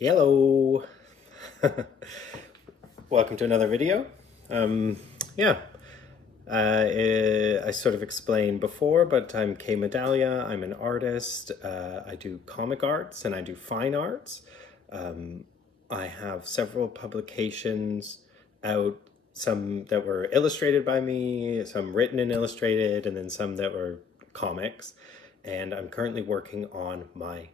Hello. Welcome to another video. Yeah, I sort of explained before, but I'm Kay Medalia. I'm an artist. I do comic arts and I do fine arts. I have several publications out, some that were illustrated by me, some written and illustrated, and then some that were comics. And I'm currently working on my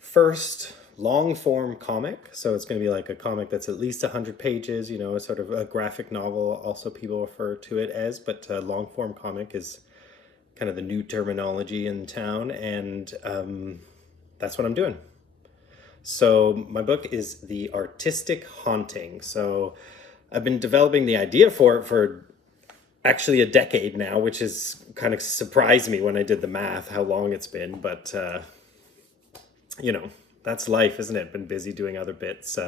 first long form comic. So it's going to be like a comic that's at least 100 pages, you know, a sort of a graphic novel, also people refer to it as, but long form comic is kind of the new terminology in town. And that's what I'm doing. So my book is The Artistic Haunting. So I've been developing the idea for it for actually a decade now, which is kind of surprised me when I did the math, how long it's been. But you know, that's life, isn't it? Been busy doing other bits,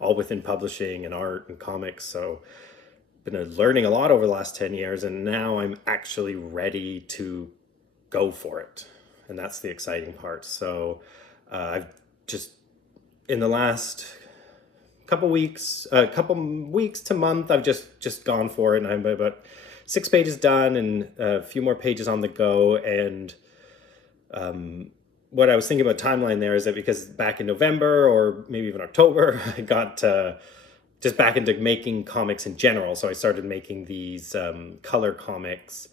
all within publishing and art and comics. So been learning a lot over the last 10 years, and now I'm actually ready to go for it. And that's the exciting part. So I've just, in the last couple weeks to month, I've just gone for it, and I'm about 6 pages done and a few more pages on the go. And what I was thinking about timeline there is that because back in November or maybe even October, I got just back into making comics in general. So I started making these color comics.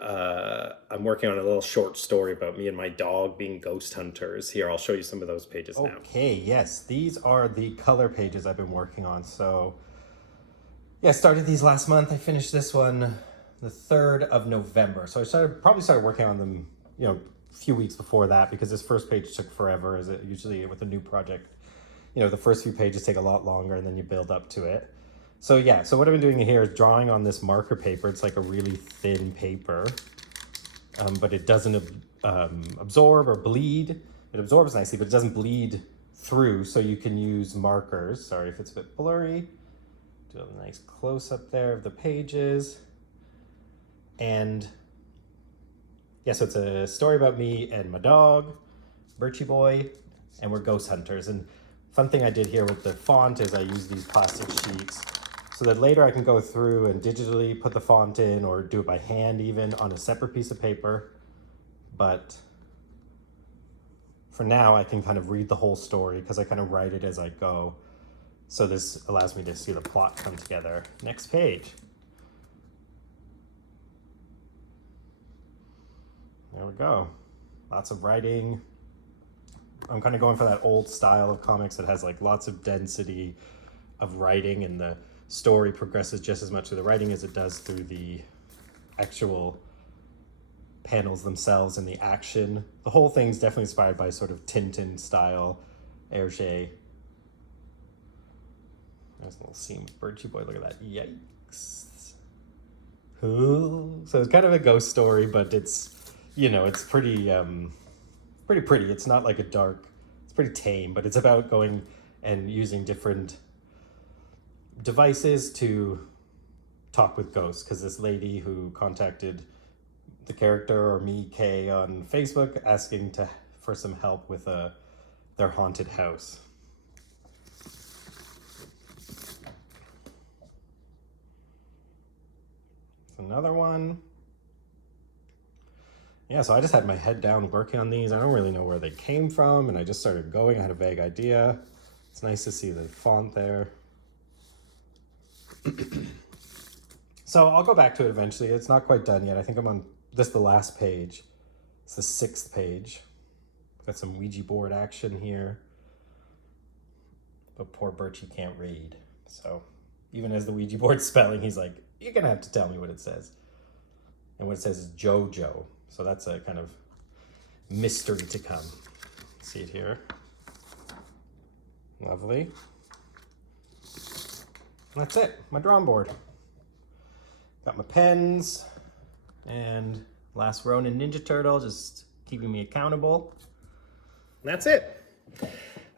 I'm working on a little short story about me and my dog being ghost hunters. Here, I'll show you some of those pages now. Okay, yes, these are the color pages I've been working on. So yeah, I started these last month. I finished this one the 3rd of November. So I probably started working on them, you know, a few weeks before that, because this first page took forever, as it usually with a new project. You know, the first few pages take a lot longer and then you build up to it. So yeah, so what I've been doing here is drawing on this marker paper. It's like a really thin paper, but it doesn't absorb or bleed. It absorbs nicely, but it doesn't bleed through, so you can use markers. Sorry if it's a bit blurry. Do a nice close-up there of the pages. And yeah, so it's a story about me and my dog, Birchy boy, and we're ghost hunters. And fun thing I did here with the font is I use these plastic sheets so that later I can go through and digitally put the font in, or do it by hand even on a separate piece of paper. But for now, I can kind of read the whole story because I kind of write it as I go. So this allows me to see the plot come together. Next page. There we go. Lots of writing. I'm kind of going for that old style of comics that has like lots of density of writing, and the story progresses just as much through the writing as it does through the actual panels themselves and the action. The whole thing's definitely inspired by sort of Tintin style, Hergé. There's a little scene with Birchy boy. Look at that. Yikes. Ooh. So it's kind of a ghost story, but it's, you know, it's pretty pretty. It's not like a dark, it's pretty tame, but it's about going and using different devices to talk with ghosts. Because this lady who contacted the character, or me, Kay, on Facebook, asking for some help with their haunted house. Another one. Yeah, so I just had my head down working on these. I don't really know where they came from, and I just started going. I had a vague idea. It's nice to see the font there. So I'll go back to it eventually. It's not quite done yet. I think I'm on this the last page. It's the 6th page. Got some Ouija board action here. But poor Birchy can't read. So even as the Ouija board's spelling, he's like, you're gonna have to tell me what it says. And what it says is JoJo. So that's a kind of mystery to come. See it here. Lovely. And that's it, my drawing board. Got my pens and Last Ronin Ninja Turtle, just keeping me accountable. And that's it.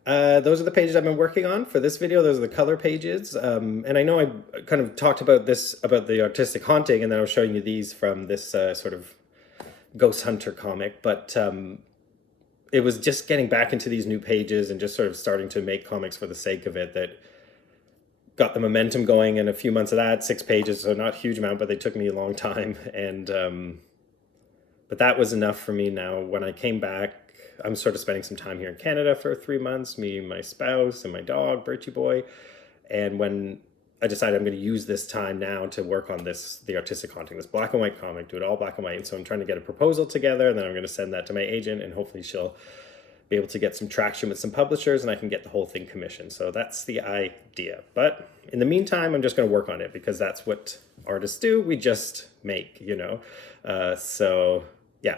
Those are the pages I've been working on for this video. Those are the color pages. And I know I kind of talked about this, about the artistic haunting, and then I was showing you these from this sort of ghost hunter comic, but it was just getting back into these new pages and just sort of starting to make comics for the sake of it that got the momentum going. And a few months of that, 6 pages, so not a huge amount, but they took me a long time. And but that was enough for me. Now when I came back, I'm sort of spending some time here in Canada for 3 months, me, my spouse, and my dog, Birchy boy. And when I decided I'm going to use this time now to work on this, the Artistic Haunting, this black and white comic, do it all black and white. And so I'm trying to get a proposal together, and then I'm going to send that to my agent, and hopefully she'll be able to get some traction with some publishers, and I can get the whole thing commissioned. So that's the idea. But in the meantime, I'm just going to work on it because that's what artists do. We just make, you know. So yeah,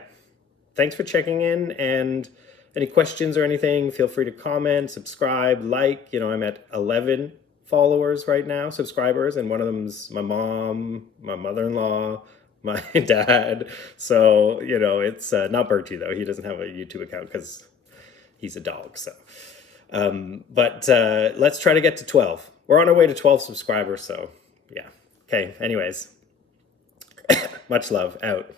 thanks for checking in, and any questions or anything, feel free to comment, subscribe, like. You know, I'm at 11 followers right now, subscribers, and one of them's my mom, my mother-in-law, my dad. So, you know, it's not Birchie though. He doesn't have a YouTube account because he's a dog. So, but let's try to get to 12. We're on our way to 12 subscribers. So yeah. Okay. Anyways, much love. Out.